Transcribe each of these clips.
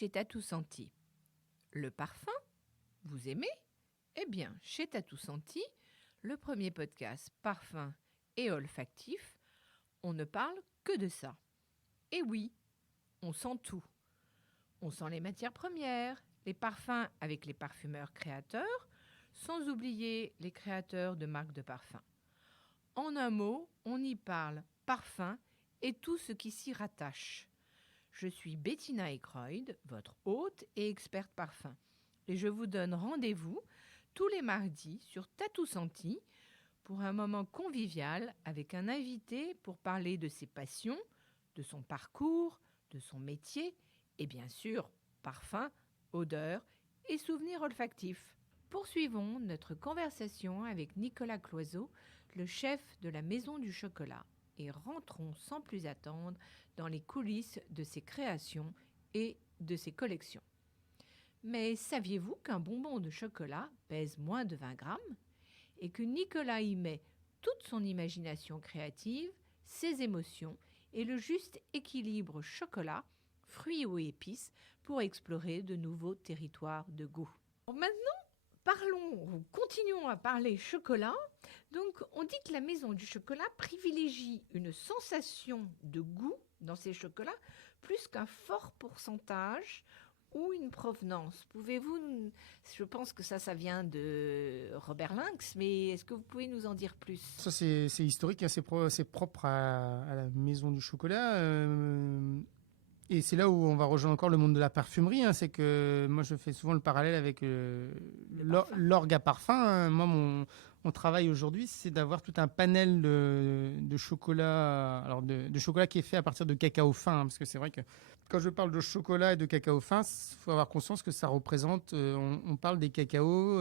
chez Tatou Senti. Le parfum, vous aimez? Eh bien, chez Tatou Senti, le premier podcast parfum et olfactif, on ne parle que de ça. Et oui, on sent tout. On sent les matières premières, les parfums avec les parfumeurs créateurs, sans oublier les créateurs de marques de parfums. En un mot, on y parle parfum et tout ce qui s'y rattache. Je suis Bettina Ekroyd, votre hôte et experte parfum. Et je vous donne rendez-vous tous les mardis sur Tatou Senti pour un moment convivial avec un invité pour parler de ses passions, de son parcours, de son métier et bien sûr, parfum, odeur et souvenirs olfactifs. Poursuivons notre conversation avec Nicolas Cloizeau, le chef de la Maison du Chocolat, et rentrons sans plus attendre dans les coulisses de ses créations et de ses collections. Mais saviez-vous qu'un bonbon de chocolat pèse moins de 20 grammes et que Nicolas y met toute son imagination créative, ses émotions et le juste équilibre chocolat, fruits ou épices pour explorer de nouveaux territoires de goût. Maintenant, continuons à parler chocolat. Donc, on dit que la Maison du Chocolat privilégie une sensation de goût dans ses chocolats plus qu'un fort pourcentage ou une provenance. Pouvez-vous, je pense que ça vient de Robert Lynx, mais est-ce que vous pouvez nous en dire plus? Ça, c'est historique, hein, c'est propre à la Maison du Chocolat. Et c'est là où on va rejoindre encore le monde de la parfumerie. Hein, c'est que moi, je fais souvent le parallèle avec l'orgue à parfum. Hein. Moi, mon travail aujourd'hui, c'est d'avoir tout un panel de chocolat, alors de chocolat qui est fait à partir de cacao fin. Hein, parce que c'est vrai que quand je parle de chocolat et de cacao fin, il faut avoir conscience que ça représente, on parle des cacaos,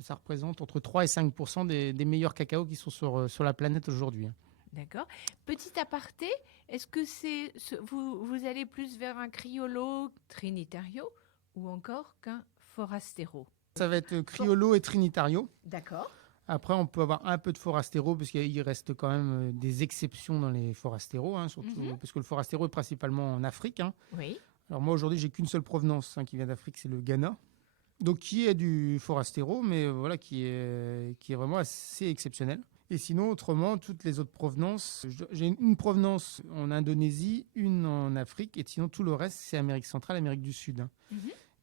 ça représente entre 3 et 5% des meilleurs cacaos qui sont sur la planète aujourd'hui. Hein. D'accord. Petit aparté, est-ce que vous allez plus vers un Criollo Trinitario ou encore qu'un Forastero? Ça va être Criollo et Trinitario. D'accord. Après, on peut avoir un peu de Forastero, parce qu'il reste quand même des exceptions dans les Forasteros, hein, surtout parce que le Forastero est principalement en Afrique. Hein. Oui. Alors moi, aujourd'hui, j'ai qu'une seule provenance qui vient d'Afrique, c'est le Ghana. Donc, qui est du Forastero, mais voilà, qui est vraiment assez exceptionnel. Et sinon, autrement, toutes les autres provenances, j'ai une provenance en Indonésie, une en Afrique, et sinon, tout le reste, c'est Amérique centrale, Amérique du Sud. Hein.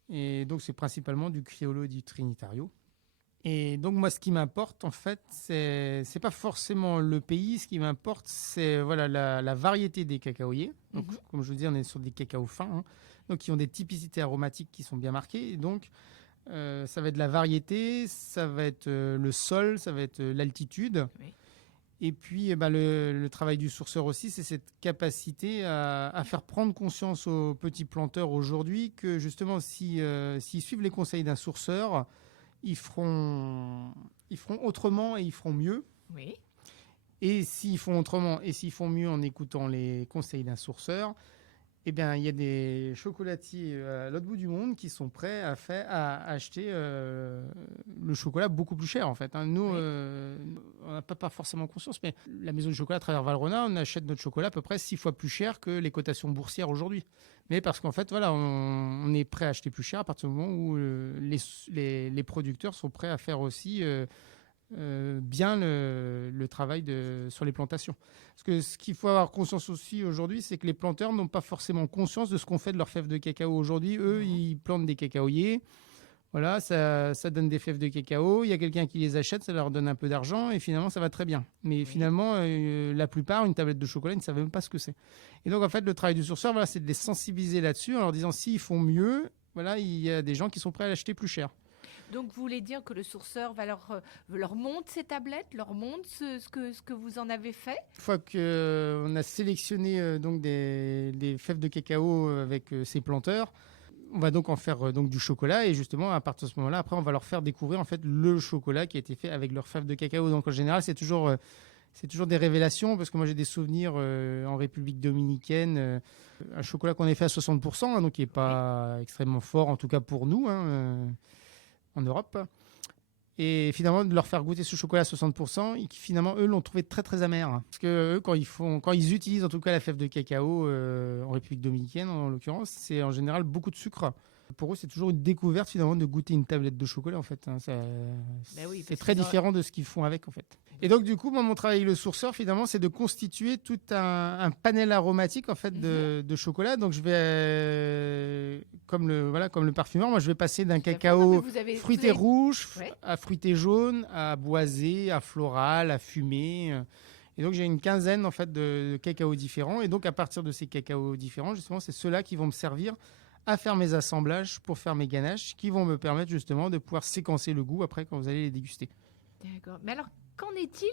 Et donc, c'est principalement du Criollo et du Trinitario. Et donc, moi, ce qui m'importe, en fait, c'est pas forcément le pays. Ce qui m'importe, c'est voilà, la variété des cacaoyers. Donc, comme je vous dis, on est sur des cacaos fins, hein, donc qui ont des typicités aromatiques qui sont bien marquées. Et donc, ça va être la variété, ça va être le sol, ça va être l'altitude. Oui. Et puis, le travail du sourceur aussi, c'est cette capacité à faire prendre conscience aux petits planteurs aujourd'hui que justement, s'ils suivent les conseils d'un sourceur, ils feront autrement et ils feront mieux. Oui. Et s'ils font autrement et s'ils font mieux en écoutant les conseils d'un sourceur, eh bien, il y a des chocolatiers à l'autre bout du monde qui sont prêts à acheter le chocolat beaucoup plus cher, en fait. Hein. Nous, on n'a pas forcément conscience, mais la Maison du Chocolat, à travers Valrhona, on achète notre chocolat à peu près 6 fois plus cher que les cotations boursières aujourd'hui. Mais parce qu'en fait, voilà, on est prêt à acheter plus cher à partir du moment où les producteurs sont prêts à faire aussi bien le travail sur les plantations. Parce que ce qu'il faut avoir conscience aussi aujourd'hui, c'est que les planteurs n'ont pas forcément conscience de ce qu'on fait de leurs fèves de cacao aujourd'hui. Eux, ils plantent des cacaoyers. Voilà, ça donne des fèves de cacao. Il y a quelqu'un qui les achète, ça leur donne un peu d'argent et finalement, ça va très bien. Mais finalement, la plupart, une tablette de chocolat, ils ne savent même pas ce que c'est. Et donc, en fait, le travail du sourceur, voilà, c'est de les sensibiliser là-dessus en leur disant s'ils font mieux, voilà, il y a des gens qui sont prêts à l'acheter plus cher. Donc, vous voulez dire que le sourceur va leur montre ces tablettes, leur montre ce que vous en avez fait? Une fois qu'on a sélectionné donc des fèves de cacao avec ces planteurs, on va donc en faire donc du chocolat et justement à partir de ce moment-là, après on va leur faire découvrir en fait le chocolat qui a été fait avec leurs fèves de cacao. Donc en général, c'est toujours des révélations parce que moi j'ai des souvenirs en République dominicaine, un chocolat qu'on a fait à 60%, hein, donc qui n'est pas extrêmement fort en tout cas pour nous. Hein, en Europe. Et finalement, de leur faire goûter ce chocolat à 60%, et qui finalement, eux, l'ont trouvé très très amer. Parce que eux, quand ils utilisent en tout cas la fève de cacao en République dominicaine, en l'occurrence, c'est en général beaucoup de sucre. Pour eux, c'est toujours une découverte finalement de goûter une tablette de chocolat en fait. Oui, C'est parce très qu'ils ont- différent de ce qu'ils font avec en fait. Et donc du coup, moi, mon travail avec le sourceur finalement, c'est de constituer tout un panel aromatique en fait de chocolat. Donc je vais comme le parfumeur, moi je vais passer d'un Tout à fait. Non, mais cacao vous fruité avez... rouge Ouais. à fruité jaune, à boisé, à floral, à fumé. Et donc j'ai une quinzaine en fait de cacao différents. Et donc à partir de ces cacaos différents, justement, c'est ceux-là qui vont me servir à faire mes assemblages pour faire mes ganaches qui vont me permettre justement de pouvoir séquencer le goût après quand vous allez les déguster. D'accord. Mais alors, qu'en est-il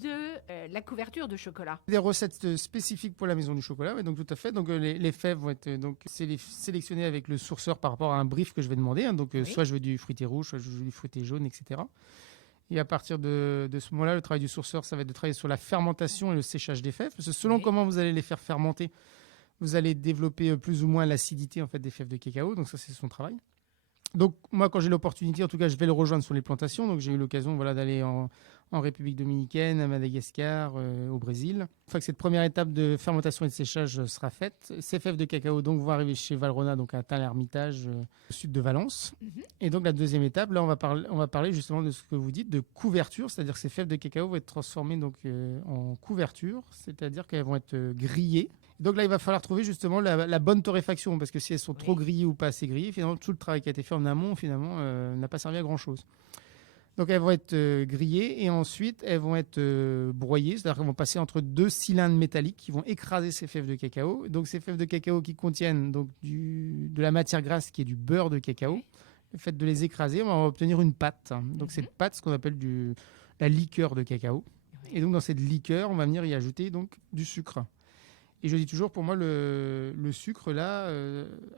de la couverture de chocolat? Des recettes spécifiques pour la maison du chocolat, ouais, donc tout à fait. Donc les fèves vont être sélectionnées avec le sourceur par rapport à un brief que je vais demander. Donc Oui. soit je veux du fruité rouge, soit je veux du fruité jaune, etc. Et à partir de ce moment-là, le travail du sourceur, ça va être de travailler sur la fermentation et le séchage des fèves. Parce que selon Oui. comment vous allez les faire fermenter, vous allez développer plus ou moins l'acidité en fait, des fèves de cacao. Donc ça, c'est son travail. Donc moi, quand j'ai l'opportunité, en tout cas, je vais le rejoindre sur les plantations. Donc j'ai eu l'occasion d'aller en République dominicaine, à Madagascar, au Brésil. Une fois que cette première étape de fermentation et de séchage sera faite, ces fèves de cacao donc, vont arriver chez Valrhona, donc à Tain-l'Hermitage, au sud de Valence. Mhm. Et donc la deuxième étape, là, on va parler justement de ce que vous dites, de couverture, c'est-à-dire que ces fèves de cacao vont être transformées donc, en couverture, c'est-à-dire qu'elles vont être grillées. Donc là, il va falloir trouver justement la bonne torréfaction, parce que si elles sont trop grillées ou pas assez grillées, finalement, tout le travail qui a été fait en amont, finalement, n'a pas servi à grand-chose. Donc elles vont être grillées et ensuite elles vont être broyées, c'est-à-dire qu'elles vont passer entre deux cylindres métalliques qui vont écraser ces fèves de cacao. Donc ces fèves de cacao qui contiennent donc de la matière grasse qui est du beurre de cacao. Le fait de les écraser, on va obtenir une pâte. Donc cette pâte, ce qu'on appelle la liqueur de cacao. Et donc dans cette liqueur, on va venir y ajouter donc du sucre. Et je dis toujours, pour moi, le sucre, là,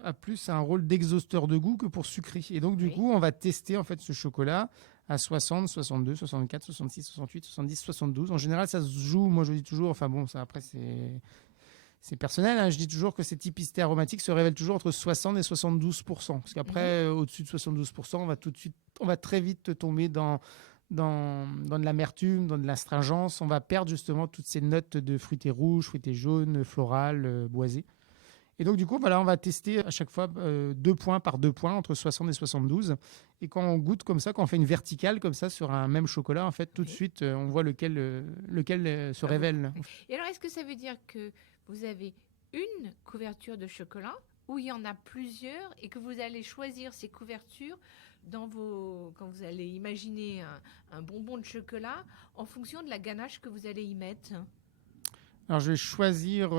a plus un rôle d'exhausteur de goût que pour sucrer. Et donc, du coup, on va tester, en fait, ce chocolat à 60, 62, 64, 66, 68, 70, 72. En général, ça se joue, moi, je dis toujours, enfin bon, ça, après, c'est personnel, hein, je dis toujours que ces typicités aromatiques se révèlent toujours entre 60 et 72%. Parce qu'après, au-dessus de 72%, on va très vite tomber dans de l'amertume, dans de l'astringence. On va perdre justement toutes ces notes de fruités rouges, fruités jaunes, floral, boisé. Et donc, du coup, voilà, on va tester à chaque fois 2 points par 2 points, entre 60 et 72. Et quand on goûte comme ça, quand on fait une verticale comme ça sur un même chocolat, en fait, tout de suite, on voit lequel se révèle. Et alors, est-ce que ça veut dire que vous avez une couverture de chocolat ou il y en a plusieurs et que vous allez choisir ces couvertures quand vous allez imaginer un bonbon de chocolat en fonction de la ganache que vous allez y mettre? Alors, je vais choisir,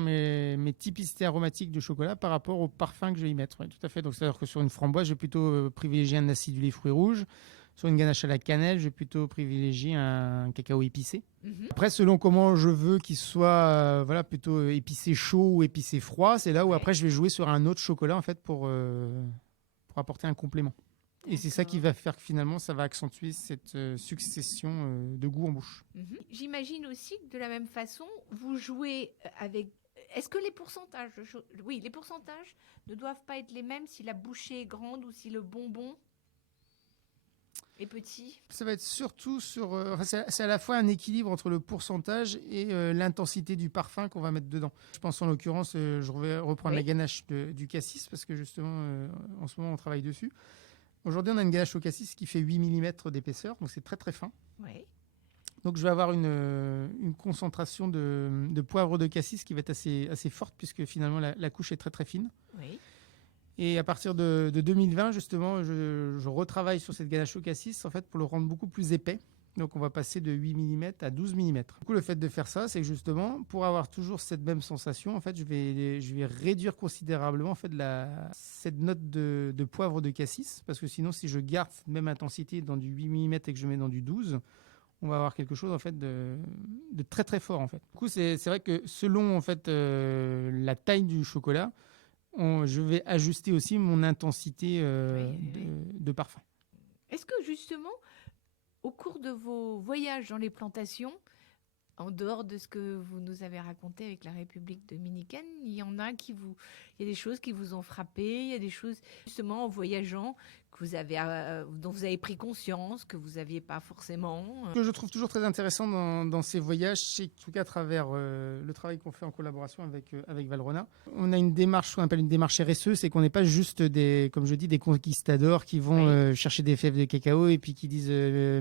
mes typicités aromatiques de chocolat par rapport au parfum que je vais y mettre. Ouais, tout à fait. Donc, c'est-à-dire que sur une framboise, je vais plutôt privilégier un acidulé fruits rouges. Sur une ganache à la cannelle, je vais plutôt privilégier un cacao épicé. Après, selon comment je veux qu'il soit plutôt épicé chaud ou épicé froid, c'est là où après je vais jouer sur un autre chocolat en fait pour apporter un complément. Et c'est ça qui va faire que finalement, ça va accentuer cette succession de goût en bouche. J'imagine aussi que de la même façon, vous jouez avec... Est-ce que les pourcentages... Oui, les pourcentages ne doivent pas être les mêmes si la bouchée est grande ou si le bonbon est petit? Ça va être surtout sur... c'est à la fois un équilibre entre le pourcentage et l'intensité du parfum qu'on va mettre dedans. Je pense en l'occurrence, je vais reprendre la ganache du cassis parce que justement, en ce moment, on travaille dessus. Aujourd'hui, on a une ganache au cassis qui fait 8 mm d'épaisseur, donc c'est très très fin. Oui. Donc je vais avoir une concentration de poivre de cassis qui va être assez forte puisque finalement la couche est très très fine. Oui. Et à partir de 2020, justement, je retravaille sur cette ganache au cassis en fait, pour le rendre beaucoup plus épais. Donc on va passer de 8 mm à 12 mm. Du coup, le fait de faire ça, c'est que justement, pour avoir toujours cette même sensation, en fait, je vais réduire considérablement en fait, cette note de poivre de cassis. Parce que sinon, si je garde cette même intensité dans du 8 mm et que je mets dans du 12, on va avoir quelque chose en fait, de très très fort. En fait. Du coup, c'est vrai que selon en fait, la taille du chocolat, je vais ajuster aussi mon intensité de parfum. Est-ce que justement, au cours de vos voyages dans les plantations, en dehors de ce que vous nous avez raconté avec la République dominicaine, il y a des choses qui vous ont frappé, il y a des choses justement en voyageant dont vous avez pris conscience, que vous n'aviez pas forcément. Ce que je trouve toujours très intéressant dans ces voyages, c'est qu'en tout cas à travers le travail qu'on fait en collaboration avec Valrhona, on a une démarche, ce qu'on appelle une démarche RSE, c'est qu'on n'est pas juste comme je dis, des conquistadors qui vont chercher des fèves de cacao et puis qui disent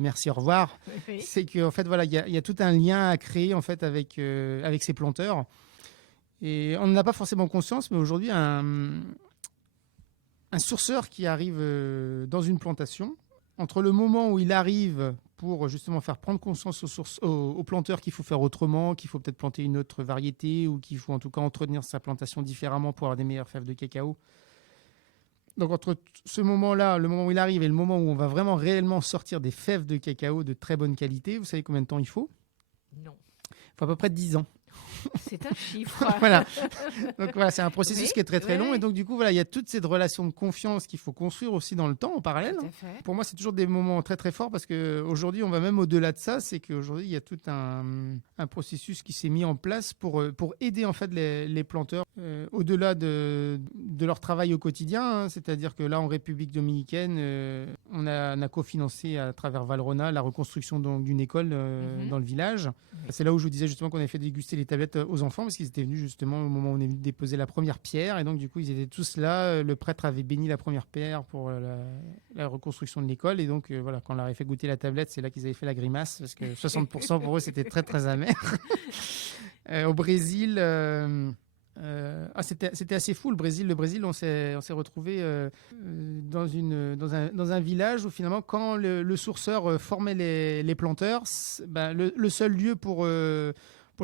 merci, au revoir. Oui. C'est qu'en fait, voilà, il y a tout un lien à créer en fait avec ces planteurs. Et on n'en a pas forcément conscience, mais aujourd'hui, un sourceur qui arrive dans une plantation, entre le moment où il arrive pour justement faire prendre conscience aux planteurs qu'il faut faire autrement, qu'il faut peut-être planter une autre variété ou qu'il faut en tout cas entretenir sa plantation différemment pour avoir des meilleures fèves de cacao. Donc entre ce moment-là, le moment où il arrive et le moment où on va vraiment réellement sortir des fèves de cacao de très bonne qualité, vous savez combien de temps il faut ? Non. Il faut à peu près 10 ans. C'est un chiffre. Voilà. Donc voilà, c'est un processus Oui, qui est très très long. oui. Et donc du coup, voilà, il y a toute cette relation de confiance qu'il faut construire aussi dans le temps en parallèle. Tout à fait. Pour moi, c'est toujours des moments très très forts parce qu'aujourd'hui, on va même au-delà de ça. C'est qu'aujourd'hui, il y a tout un processus qui s'est mis en place pour aider en fait les planteurs au-delà de leur travail au quotidien. Hein. C'est-à-dire que là, en République dominicaine, on a cofinancé à travers Valrhona la reconstruction donc, d'une école dans le village. C'est là où je vous disais justement qu'on avait fait déguster les tablettes aux enfants parce qu'ils étaient venus justement au moment où on est venu déposer la première pierre et donc du coup ils étaient tous là. Le prêtre avait béni la première pierre pour la reconstruction de l'école et donc voilà, quand on leur avait fait goûter la tablette, c'est là qu'ils avaient fait la grimace parce que 60% pour eux c'était très très amer. Au Brésil, c'était assez fou le Brésil. Le Brésil, on s'est retrouvé dans un village où finalement quand le sourceur formait les planteurs, le seul lieu pour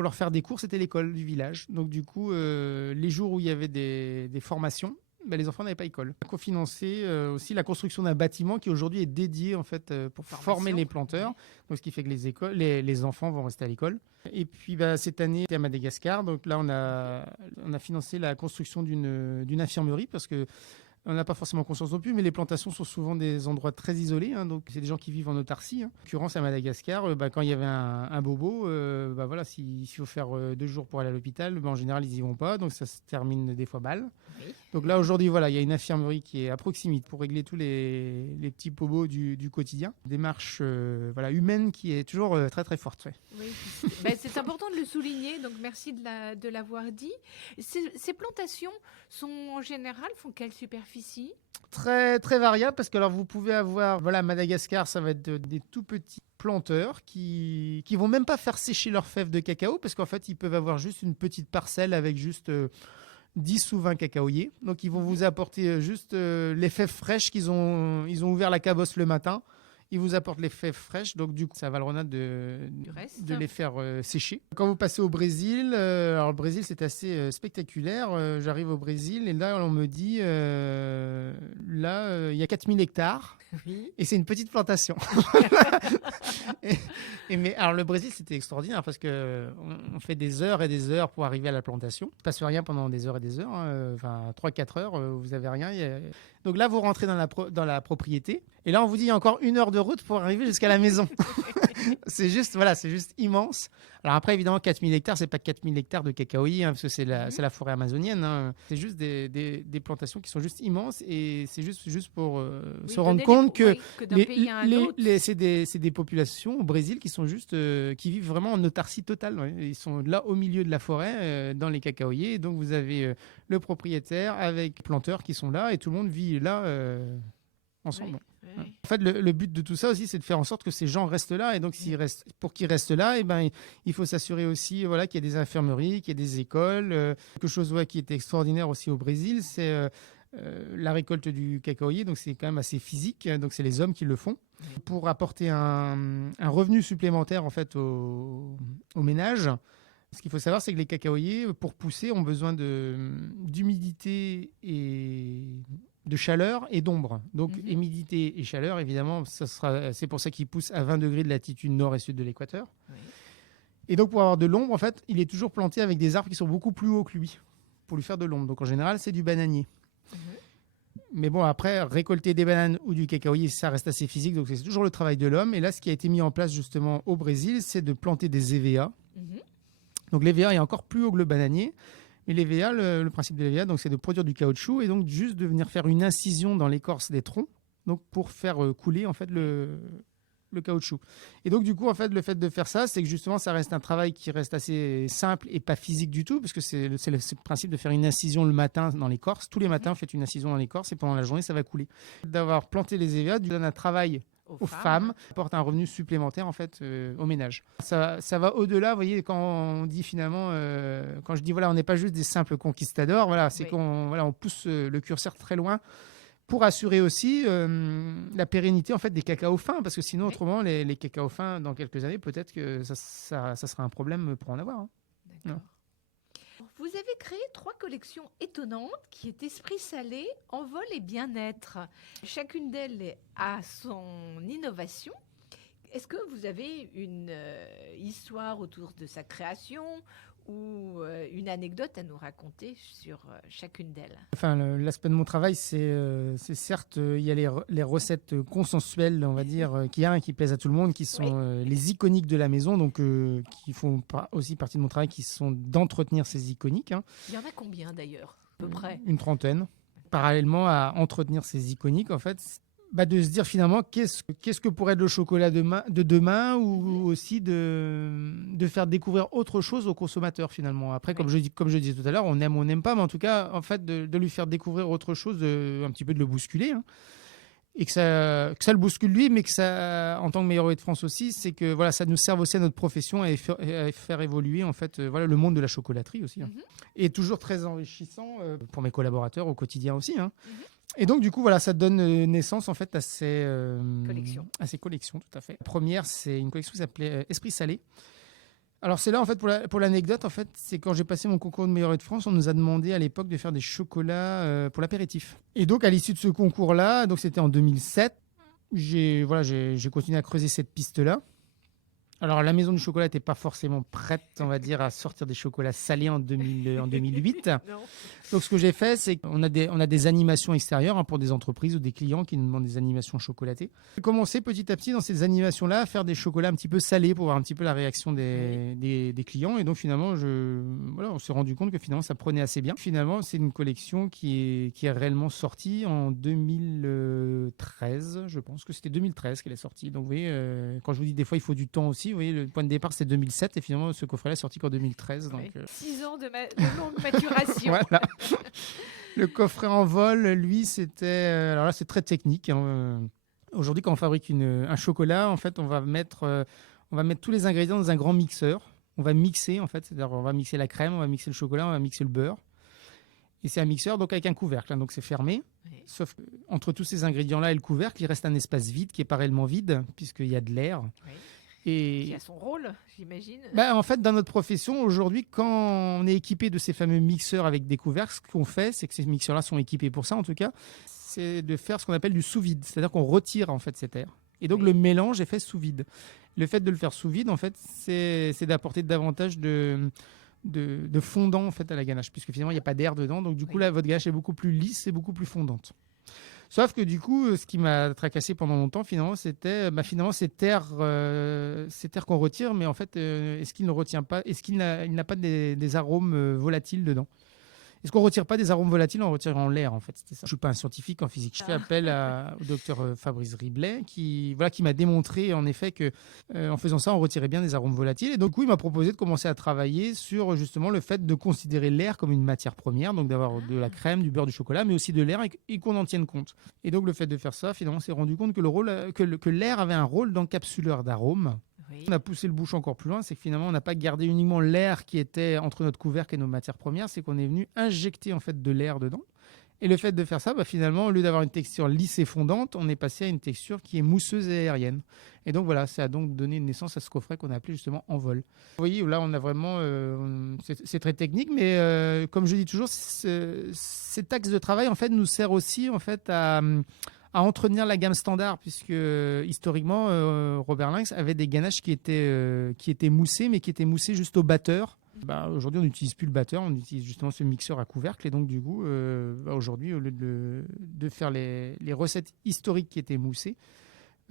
leur faire des cours, c'était l'école du village. Donc du coup, les jours où il y avait des formations, les enfants n'avaient pas école. On a cofinancé aussi la construction d'un bâtiment qui aujourd'hui est dédié en fait pour former les planteurs. Donc ce qui fait que les enfants vont rester à l'école. Et puis cette année, c'était à Madagascar. Donc là, on a financé la construction d'une infirmerie parce que on n'a pas forcément conscience non plus, mais les plantations sont souvent des endroits très isolés. Hein, donc, c'est des gens qui vivent en autarcie. Hein. En l'occurrence, à Madagascar, quand il y avait un bobo, voilà, s'il faut faire 2 jours pour aller à l'hôpital, en général, ils n'y vont pas. Donc, ça se termine des fois mal. Oui. Donc là, aujourd'hui, voilà, il y a une infirmerie qui est à proximité pour régler tous les petits bobos du quotidien. Démarche humaine qui est toujours très, très forte. Ouais. Oui, c'est important de le souligner, donc merci de l'avoir dit. Ces plantations en général, font quelle superficie ? Très, très variable parce que alors vous pouvez avoir, voilà, à Madagascar, ça va être des tout petits planteurs qui vont même pas faire sécher leurs fèves de cacao parce qu'en fait, ils peuvent avoir juste une petite parcelle avec juste 10 ou 20 cacaoyers. Donc, ils vont vous apporter juste les fèves fraîches ils ont ouvert la cabosse le matin. Ils vous apportent les fèves fraîches, donc du coup, ça a Valrhona de les faire sécher. Quand vous passez au Brésil, alors le Brésil, c'est assez spectaculaire. J'arrive au Brésil et là, on me dit, il y a 4000 hectares Oui. et c'est une petite plantation. Mais alors, le Brésil, c'était extraordinaire parce qu'on fait des heures et des heures pour arriver à la plantation. Il ne se passe rien pendant des heures et des heures. Enfin, 3-4 heures, vous n'avez rien. Donc là, vous rentrez dans la propriété. Et là, on vous dit, il y a encore 1 heure de route pour arriver jusqu'à la maison. c'est juste immense. Alors après, évidemment, 4000 hectares, c'est pas 4000 hectares de cacaoyers, parce que c'est la forêt amazonienne. Hein. C'est juste des plantations qui sont juste immenses. Et c'est juste pour se rendre compte que c'est des populations au Brésil qui sont juste, qui vivent vraiment en autarcie totale. Ouais. Ils sont là au milieu de la forêt, dans les cacaoyers. Donc vous avez le propriétaire avec les planteurs qui sont là et tout le monde vit là ensemble. Oui. En fait, le but de tout ça aussi, c'est de faire en sorte que ces gens restent là. Et donc, pour qu'ils restent là, il faut s'assurer aussi qu'il y ait des infirmeries, qu'il y ait des écoles. Quelque chose qui est extraordinaire aussi au Brésil, c'est la récolte du cacaoyer. Donc, c'est quand même assez physique. Donc, c'est les hommes qui le font. Pour apporter un revenu supplémentaire en fait, au ménage. Ce qu'il faut savoir, c'est que les cacaoyers, pour pousser, ont besoin d'humidité et de chaleur et d'ombre. Donc, humidité et chaleur, évidemment, c'est pour ça qu'ils poussent à 20 degrés de latitude nord et sud de l'équateur. Oui. Et donc, pour avoir de l'ombre, en fait, il est toujours planté avec des arbres qui sont beaucoup plus hauts que lui, pour lui faire de l'ombre. Donc, en général, c'est du bananier. Mais bon, après, récolter des bananes ou du cacaoyer, ça reste assez physique. Donc, c'est toujours le travail de l'homme. Et là, ce qui a été mis en place, justement, au Brésil, c'est de planter des EVA. Donc l'EVA est encore plus haut que le bananier. Mais l'EVA, le principe de l'EVA, donc, c'est de produire du caoutchouc et donc juste de venir faire une incision dans l'écorce des troncs donc pour faire couler en fait le caoutchouc. Et donc du coup en fait le fait de faire ça, c'est que justement ça reste un travail qui reste assez simple et pas physique du tout, parce que c'est le principe de faire une incision le matin dans l'écorce. Tous les matins, faites une incision dans l'écorce et pendant la journée ça va couler. D'avoir planté les héliades donne un travail aux femmes, apporte un revenu supplémentaire en fait au ménage. Ça va au-delà, vous voyez, quand on dit finalement, quand je dis voilà, on n'est pas juste des simples conquistadors, voilà, c'est on pousse le curseur très loin pour assurer aussi la pérennité en fait des cacaos fins, parce que sinon autrement les cacaos fins dans quelques années peut-être que ça sera un problème pour en avoir. Hein. D'accord. Vous avez créé 3 collections étonnantes qui est Esprit Salé, Envol et Bien-être. Chacune d'elles a son innovation. Est-ce que vous avez une histoire autour de sa création ou une anecdote à nous raconter sur chacune d'elles? Enfin, l'aspect de mon travail, c'est certes, il y a les recettes consensuelles, on va dire, qui plaisent à tout le monde, qui sont les iconiques de la maison, donc qui font aussi partie de mon travail, qui sont d'entretenir ces iconiques. Hein. Il y en a combien d'ailleurs, à peu près? Une trentaine. Parallèlement à entretenir ces iconiques, en fait, de se dire finalement qu'est-ce que pourrait être le chocolat de demain, ou aussi de faire découvrir autre chose au consommateur finalement. Après, comme je disais tout à l'heure, on aime ou on n'aime pas, mais en tout cas, en fait, de lui faire découvrir autre chose, un petit peu de le bousculer. Hein. Et que ça le bouscule lui, mais que ça, en tant que meilleur oeil de France aussi, c'est que voilà, ça nous serve aussi à notre profession et à faire évoluer en fait, voilà, le monde de la chocolaterie aussi. Hein. Et toujours très enrichissant pour mes collaborateurs au quotidien aussi. Hein. Et donc, du coup, voilà, ça donne naissance en fait à ces collections, tout à fait. La première, c'est une collection qui s'appelait Esprit Salé. Alors, c'est là, en fait, pour l'anecdote, en fait, c'est quand j'ai passé mon concours de meilleur oeil de France, on nous a demandé à l'époque de faire des chocolats pour l'apéritif. Et donc, à l'issue de ce concours-là, donc c'était en 2007, j'ai continué à creuser cette piste-là. Alors, la maison du chocolat n'était pas forcément prête, on va dire, à sortir des chocolats salés en 2008. Donc, ce que j'ai fait, c'est qu'on a des animations extérieures pour des entreprises ou des clients qui nous demandent des animations chocolatées. J'ai commencé petit à petit dans ces animations-là à faire des chocolats un petit peu salés pour voir un petit peu la réaction des clients. Et donc, finalement, on s'est rendu compte que finalement, ça prenait assez bien. Finalement, c'est une collection qui est réellement sortie en 2013. Je pense que c'était 2013 qu'elle est sortie. Donc, vous voyez, quand je vous dis des fois, il faut du temps aussi. Vous voyez, le point de départ, c'était 2007 et finalement, ce coffret-là est sorti qu'en 2013. Donc, 6 ans de longue maturation. Voilà. Le coffret en vol, lui, c'était... alors là, c'est très technique. Hein. Aujourd'hui, quand on fabrique un chocolat, en fait, on va mettre tous les ingrédients dans un grand mixeur. On va mixer, en fait. C'est-à-dire, on va mixer la crème, on va mixer le chocolat, on va mixer le beurre. Et c'est un mixeur donc avec un couvercle. Hein, donc, c'est fermé. Sauf qu'entre tous ces ingrédients-là et le couvercle, il reste un espace vide qui est pas réellement vide, puisqu'il y a de l'air. Qui a son rôle, j'imagine. En fait, dans notre profession, aujourd'hui, quand on est équipé de ces fameux mixeurs avec des couvercles, ce qu'on fait, c'est que ces mixeurs-là sont équipés pour ça, en tout cas, c'est de faire ce qu'on appelle du sous-vide. C'est-à-dire qu'on retire, en fait, cet air. Et donc, le mélange est fait sous vide. Le fait de le faire sous vide, en fait, c'est d'apporter davantage de fondant, en fait, à la ganache, puisque finalement, il n'y a pas d'air dedans. Donc, du coup, là, votre ganache est beaucoup plus lisse et beaucoup plus fondante. Sauf que du coup, ce qui m'a tracassé pendant longtemps, finalement, c'était cet air qu'on retire, mais en fait, est-ce qu'il ne retient pas, est-ce qu'il n'a pas des arômes volatiles dedans? Est-ce qu'on ne retire pas des arômes volatiles en retirant l'air, en fait? C'était ça. Je ne suis pas un scientifique en physique. Je fais appel au docteur Fabrice Riblet qui m'a démontré en effet que en faisant ça, on retirait bien des arômes volatiles. Et donc, du coup, il m'a proposé de commencer à travailler sur justement le fait de considérer l'air comme une matière première, donc d'avoir de la crème, du beurre, du chocolat, mais aussi de l'air et qu'on en tienne compte. Et donc, le fait de faire ça, finalement, on s'est rendu compte que l'air avait un rôle d'encapsuleur d'arômes. On a poussé le bouchon encore plus loin, c'est que finalement on n'a pas gardé uniquement l'air qui était entre notre couvercle et nos matières premières, c'est qu'on est venu injecter en fait de l'air dedans. Et le fait de faire ça, finalement, au lieu d'avoir une texture lisse et fondante, on est passé à une texture qui est mousseuse et aérienne. Et donc voilà, ça a donc donné naissance à ce coffret qu'on a appelé justement Envol. Vous voyez, là on a vraiment, c'est très technique, mais comme je dis toujours, cet axe de travail en fait nous sert aussi en fait à entretenir la gamme standard, puisque historiquement, Robert Lynx avait des ganaches qui étaient moussées, mais qui étaient moussées juste au batteur. Aujourd'hui, on n'utilise plus le batteur, on utilise justement ce mixeur à couvercle. Et donc, du coup, aujourd'hui, au lieu de faire les recettes historiques qui étaient moussées,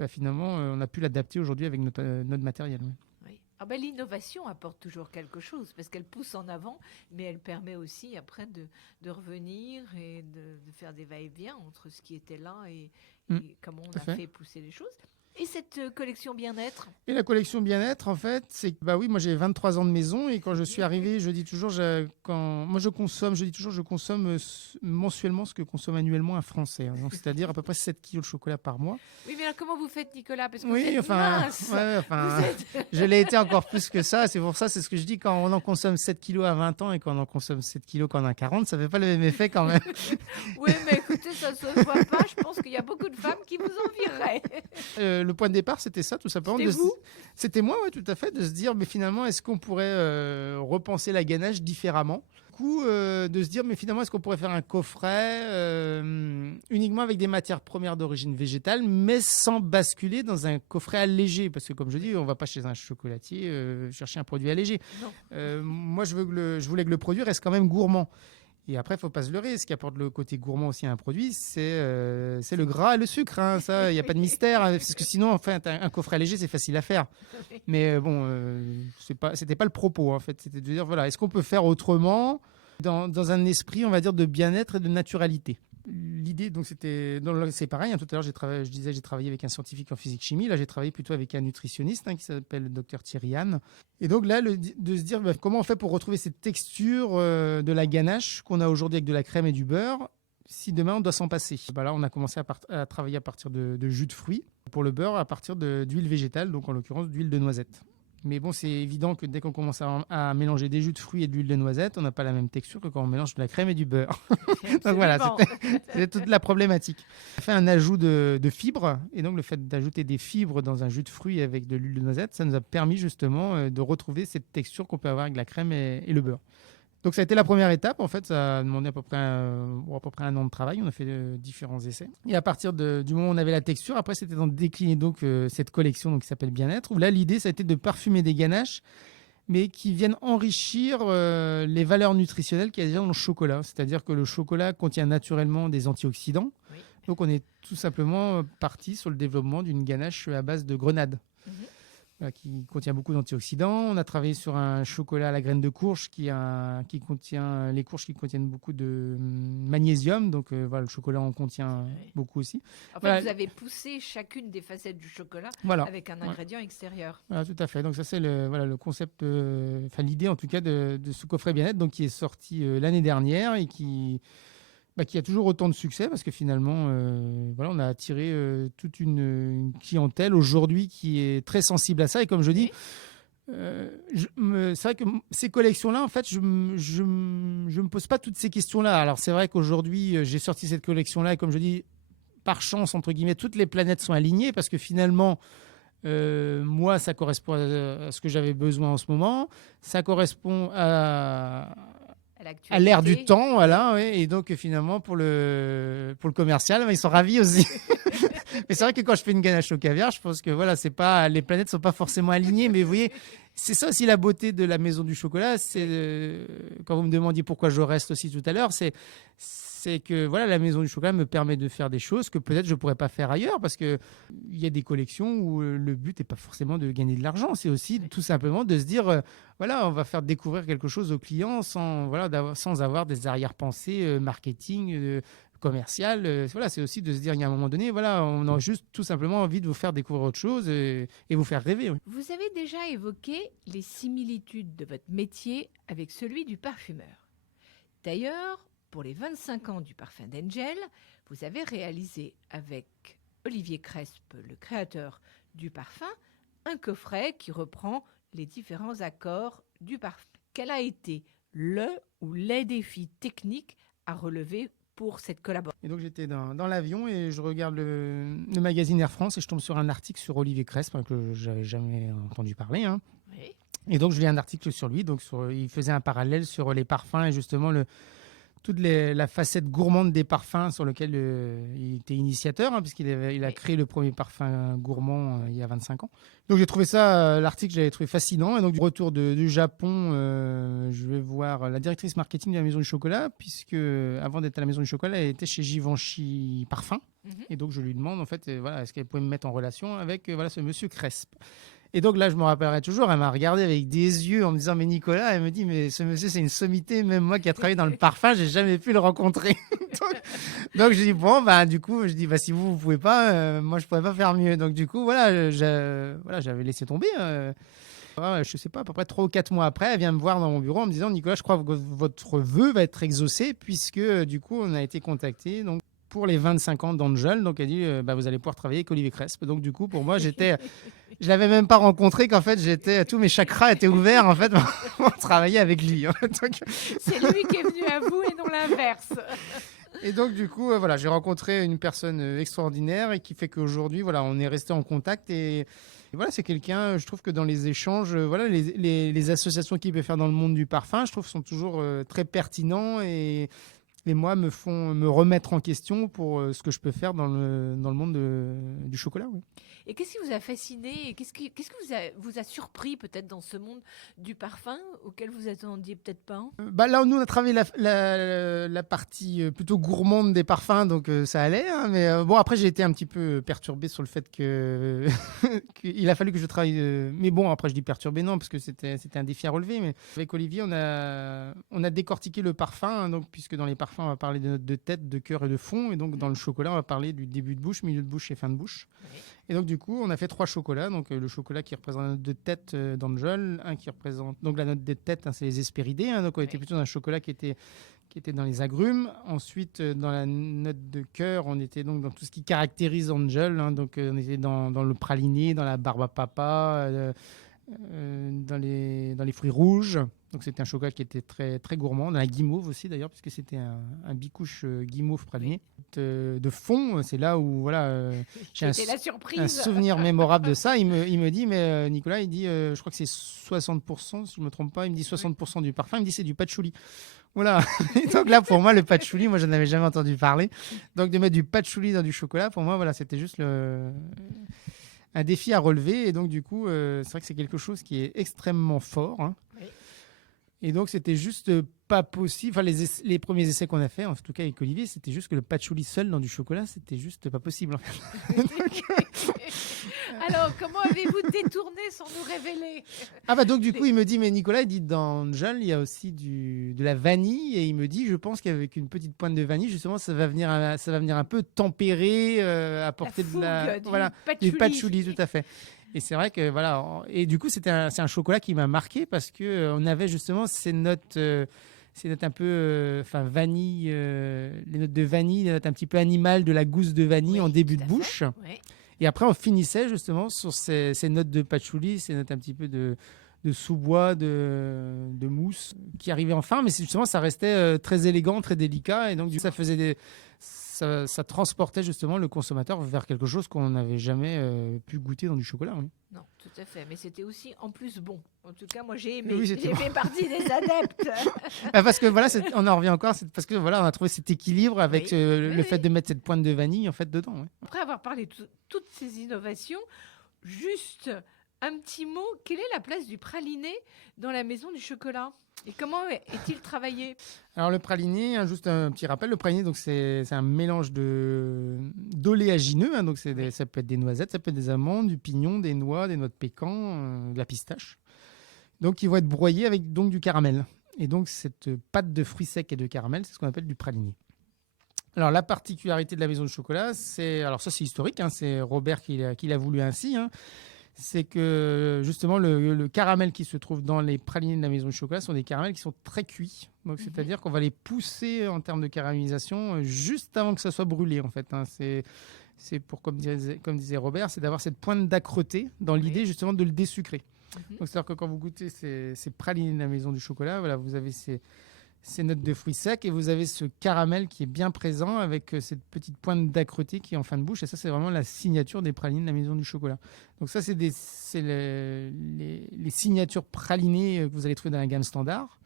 finalement, on a pu l'adapter aujourd'hui avec notre matériel. Oui. L'innovation apporte toujours quelque chose parce qu'elle pousse en avant, mais elle permet aussi après de revenir et de faire des va-et-vient entre ce qui était là et et comment on tout à a fait. fait pousser les choses. Et cette collection bien-être? Et la collection bien-être, en fait, c'est que, bah oui, moi j'ai 23 ans de maison et quand je suis arrivé, je dis toujours, moi je consomme, je dis toujours, je consomme mensuellement ce que consomme annuellement un Français. Hein. Donc, c'est-à-dire à peu près 7 kilos de chocolat par mois. Oui, mais alors comment vous faites, Nicolas? Parce que vous Oui, êtes enfin, mince. ouais, enfin, Vous êtes... je l'ai été encore plus que ça. C'est pour ça, c'est ce que je dis, quand on en consomme 7 kilos à 20 ans et quand on en consomme 7 kilos quand on a 40, ça fait pas le même effet quand même. Oui, mais écoutez, ça ne se voit pas. Je pense qu'il y a beaucoup de femmes qui vous envieraient. Le point de départ, c'était ça, tout simplement. C'était vous? C'était moi, ouais, tout à fait, de se dire, mais finalement, est-ce qu'on pourrait repenser la ganache différemment? Du coup, de se dire, mais finalement, est-ce qu'on pourrait faire un coffret uniquement avec des matières premières d'origine végétale, mais sans basculer dans un coffret allégé? Parce que, comme je dis, on ne va pas chez un chocolatier chercher un produit allégé. Non. Moi, je voulais que le produit reste quand même gourmand. Et après, il ne faut pas se leurrer. Ce qui apporte le côté gourmand aussi à un produit, c'est le gras et le sucre. Hein. Ça, il n'y a pas de mystère. Hein, parce que sinon, en fait, un coffret léger, c'est facile à faire. Mais bon, c'était pas le propos. En fait, c'était de dire, voilà, est-ce qu'on peut faire autrement dans un esprit, on va dire, de bien-être et de naturalité? L'idée, donc, c'est pareil. Hein, tout à l'heure, je disais, j'ai travaillé avec un scientifique en physique-chimie. Là, j'ai travaillé plutôt avec un nutritionniste qui s'appelle le docteur Thierry Anne. Et donc là, de se dire comment on fait pour retrouver cette texture de la ganache qu'on a aujourd'hui avec de la crème et du beurre, si demain on doit s'en passer. Bah là, on a commencé à travailler à partir de jus de fruits pour le beurre, à partir d'huile végétale, donc en l'occurrence d'huile de noisette. Mais bon, c'est évident que dès qu'on commence à mélanger des jus de fruits et de l'huile de noisette, on n'a pas la même texture que quand on mélange de la crème et du beurre. Donc voilà, c'était toute la problématique. On a fait un ajout de fibres, et donc le fait d'ajouter des fibres dans un jus de fruits avec de l'huile de noisette, ça nous a permis justement de retrouver cette texture qu'on peut avoir avec la crème et le beurre. Donc ça a été la première étape. En fait, ça a demandé à peu près un an de travail. On a fait différents essais. Et à partir du moment où on avait la texture, après c'était de décliner donc cette collection donc, qui s'appelle Bien-être, où là l'idée ça a été de parfumer des ganaches, mais qui viennent enrichir les valeurs nutritionnelles qu'il y a déjà dans le chocolat. C'est-à-dire que le chocolat contient naturellement des antioxydants. Oui. Donc on est tout simplement parti sur le développement d'une ganache à base de grenade. Qui contient beaucoup d'antioxydants. On a travaillé sur un chocolat à la graine de courge qui contient les courges qui contiennent beaucoup de magnésium. Donc voilà, le chocolat en contient beaucoup aussi. En fait, vous avez poussé chacune des facettes du chocolat avec un ingrédient extérieur. Voilà, tout à fait. Donc ça c'est le concept, l'idée en tout cas de ce coffret bien-être, donc qui est sorti l'année dernière et qui a toujours autant de succès parce que finalement, on a attiré toute une clientèle aujourd'hui qui est très sensible à ça. Et comme je dis, c'est vrai que ces collections-là, en fait, je me pose pas toutes ces questions-là. Alors c'est vrai qu'aujourd'hui, j'ai sorti cette collection-là et comme je dis, par chance, entre guillemets, toutes les planètes sont alignées parce que finalement, moi, ça correspond à ce que j'avais besoin en ce moment. Ça correspond à l'ère du temps, voilà, ouais. Et donc finalement pour le commercial, ils sont ravis aussi. Mais c'est vrai que quand je fais une ganache au caviar, je pense que voilà, c'est pas, les planètes sont pas forcément alignées, mais vous voyez, c'est ça aussi la beauté de la maison du chocolat. C'est quand vous me demandiez pourquoi je reste aussi tout à l'heure, c'est que voilà, la maison du chocolat me permet de faire des choses que peut-être je pourrais pas faire ailleurs parce que il y a des collections où le but n'est pas forcément de gagner de l'argent, c'est aussi tout simplement de se dire voilà, on va faire découvrir quelque chose aux clients sans avoir des arrière-pensées marketing commercial. Voilà, c'est aussi de se dire il y a un moment donné, voilà, on a juste tout simplement envie de vous faire découvrir autre chose et vous faire rêver. Oui. Vous avez déjà évoqué les similitudes de votre métier avec celui du parfumeur. D'ailleurs, pour les 25 ans du parfum d'Angel, vous avez réalisé avec Olivier Crespe, le créateur du parfum, un coffret qui reprend les différents accords du parfum. Quel a été le ou les défis techniques à relever pour cette collaboration? Et donc j'étais dans l'avion et je regarde le magazine Air France et je tombe sur un article sur Olivier Crespe que j'avais jamais entendu parler. Hein. Oui. Et donc je lis un article sur lui. Donc il faisait un parallèle sur les parfums et justement toute la facette gourmande des parfums sur lequel il était initiateur, hein, puisqu'il a créé le premier parfum gourmand il y a 25 ans. Donc j'ai trouvé ça, l'article, j'avais trouvé fascinant. Et donc du retour du Japon, je vais voir la directrice marketing de la Maison du Chocolat, puisque avant d'être à la Maison du Chocolat, elle était chez Givenchy Parfum. Et donc je lui demande en fait, est-ce qu'elle pouvait me mettre en relation avec ce monsieur Crespe. Et donc là, je me rappellerai toujours, elle m'a regardé avec des yeux en me disant, mais Nicolas, elle me dit, mais ce monsieur, c'est une sommité, même moi qui a travaillé dans le parfum, j'ai jamais pu le rencontrer. donc je dis, bon, bah, du coup, je dis, bah, si vous pouvez pas, moi, je pourrais pas faire mieux. Donc du coup, voilà, j'avais laissé tomber. Je sais pas, à peu près 3 ou 4 mois après, elle vient me voir dans mon bureau en me disant, Nicolas, je crois que votre vœu va être exaucé puisque du coup, on a été contacté donc, pour les 25 ans d'Angel. Donc elle dit, bah, vous allez pouvoir travailler avec Olivier Cresp. Donc du coup, pour moi, je l'avais même pas rencontré qu'en fait, tous mes chakras étaient ouverts en fait pour travailler avec lui. Donc, C'est lui qui est venu à vous et non l'inverse. et donc du coup, voilà, j'ai rencontré une personne extraordinaire et qui fait qu'aujourd'hui, voilà, on est resté en contact et voilà, c'est quelqu'un, je trouve que dans les échanges, voilà, les associations qu'il peut faire dans le monde du parfum, je trouve, sont toujours très pertinents et moi, me font me remettre en question pour ce que je peux faire dans le monde du chocolat. Oui. Et qu'est-ce qui vous a fasciné et qu'est-ce qui vous a surpris peut-être dans ce monde du parfum auquel vous attendiez peut-être pas? Bah là, nous, on a travaillé la partie plutôt gourmande des parfums, donc ça allait. Hein, mais bon, après, j'ai été un petit peu perturbé sur le fait qu'il a fallu que je travaille. Mais bon, après, je dis perturbé, non, parce que c'était un défi à relever. Mais avec Olivier, on a décortiqué le parfum, hein, donc, puisque dans les parfums, on va parler de notes de tête, de cœur et de fond. Et donc, dans le chocolat, on va parler du début de bouche, milieu de bouche et fin de bouche. Oui. Et donc, du coup, on a fait 3 chocolats. Donc, le chocolat qui représente la note de tête d'Angel, un qui représente. Donc, la note de tête, hein, c'est les Hespéridés. Hein, donc, on était plutôt dans un chocolat qui était dans les agrumes. Ensuite, dans la note de cœur, on était donc dans tout ce qui caractérise Angel. Hein, donc, on était dans le praliné, dans la barbe à papa, dans les fruits rouges. Donc, c'était un chocolat qui était très, très gourmand. Dans la guimauve aussi, d'ailleurs, puisque c'était un bicouche guimauve praliné. De fond, c'est là où voilà, j'ai un souvenir mémorable de ça. Il me dit, mais Nicolas, il dit, je crois que c'est 60%, si je ne me trompe pas, il me dit 60% du parfum, il me dit c'est du patchouli. Voilà. Et donc là, pour moi, le patchouli, moi, je n'avais jamais entendu parler. Donc de mettre du patchouli dans du chocolat, pour moi, voilà, c'était juste un défi à relever. Et donc du coup, c'est vrai que c'est quelque chose qui est extrêmement fort. Hein. Oui. Et donc, c'était juste pas possible. Enfin, les premiers essais qu'on a fait, en tout cas avec Olivier, c'était juste que le patchouli seul dans du chocolat, c'était juste pas possible. En fait. Alors, comment avez-vous détourné sans nous révéler? Ah bah donc du coup, il me dit, mais Nicolas, il dit dans Angel, il y a aussi de la vanille. Et il me dit, je pense qu'avec une petite pointe de vanille, justement, ça va venir un peu tempérer, apporter du patchouli, tout à fait. Et c'est vrai que voilà. Et du coup, c'est un chocolat qui m'a marqué parce que on avait justement ces notes un peu, vanille, les notes de vanille, les notes un petit peu animales de la gousse de vanille en début de bouche. Oui. Et après, on finissait justement sur ces notes de patchouli, ces notes un petit peu de sous-bois, de mousse qui arrivaient en fin, mais justement, ça restait très élégant, très délicat. Et donc, ça faisait ça transportait justement le consommateur vers quelque chose qu'on n'avait jamais pu goûter dans du chocolat. Oui. Non, tout à fait. Mais c'était aussi en plus bon. En tout cas, moi, j'ai aimé. Oui, j'ai fait partie des adeptes. Parce que voilà, on en revient encore, parce que voilà, on a trouvé cet équilibre avec le fait de mettre cette pointe de vanille en fait dedans. Oui. Après avoir parlé de toutes ces innovations, juste un petit mot. Quelle est la place du praliné dans la maison du chocolat? Et comment est-il travaillé? Alors le praliné, hein, juste un petit rappel, le praliné, donc c'est un mélange d'oléagineux, hein, donc ça peut être des noisettes, ça peut être des amandes, du pignon, des noix de pécan, de la pistache. Donc ils vont être broyés avec donc du caramel. Et donc cette pâte de fruits secs et de caramel, c'est ce qu'on appelle du praliné. Alors la particularité de la maison du chocolat, alors ça c'est historique, hein, c'est Robert qui l'a voulu ainsi. Hein. C'est que justement le caramel qui se trouve dans les pralinés de la maison du chocolat sont des caramels qui sont très cuits. Donc c'est-à-dire qu'on va les pousser en termes de caramélisation juste avant que ça soit brûlé en fait. Hein. C'est pour, comme disait Robert, c'est d'avoir cette pointe d'âcreté dans l'idée justement de le désucrer. Donc c'est-à-dire que quand vous goûtez ces pralinés de la maison du chocolat, voilà, vous avez ces notes de fruits secs et vous avez ce caramel qui est bien présent avec cette petite pointe d'âcreté qui est en fin de bouche. Et ça, c'est vraiment la signature des pralines de la maison du chocolat. Donc ça, c'est les signatures pralinées que vous allez trouver dans la gamme standard.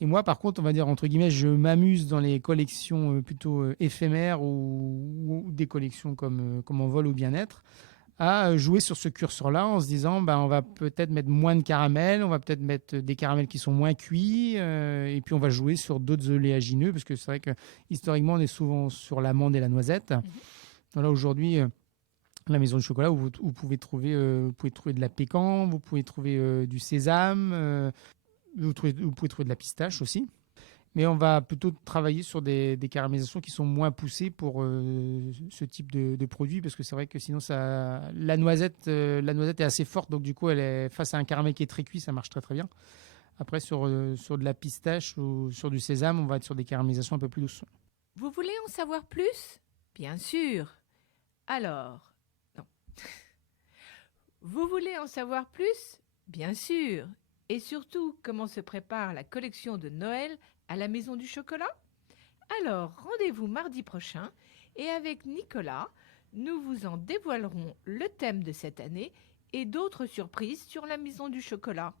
Et moi, par contre, on va dire, entre guillemets, je m'amuse dans les collections plutôt éphémères ou des collections comme Envol ou Bien-être à jouer sur ce curseur-là en se disant on va peut-être mettre moins de caramel, on va peut-être mettre des caramels qui sont moins cuits et puis on va jouer sur d'autres oléagineux parce que c'est vrai que historiquement on est souvent sur l'amande et la noisette. Voilà, aujourd'hui La maison du chocolat, où vous pouvez trouver de la pécan, vous pouvez trouver du sésame, vous pouvez trouver de la pistache aussi. Mais on va plutôt travailler sur des caramélisations qui sont moins poussées pour ce type de produit, parce que c'est vrai que sinon la noisette est assez forte, donc du coup elle est face à un caramel qui est très cuit, ça marche très très bien. Après sur de la pistache ou sur du sésame, on va être sur des caramélisations un peu plus douces. Vous voulez en savoir plus? Bien sûr. Alors, non. Vous voulez en savoir plus? Bien sûr. Et surtout, comment se prépare la collection de Noël à la Maison du Chocolat? Alors, rendez-vous mardi prochain et avec Nicolas, nous vous en dévoilerons le thème de cette année et d'autres surprises sur la Maison du Chocolat.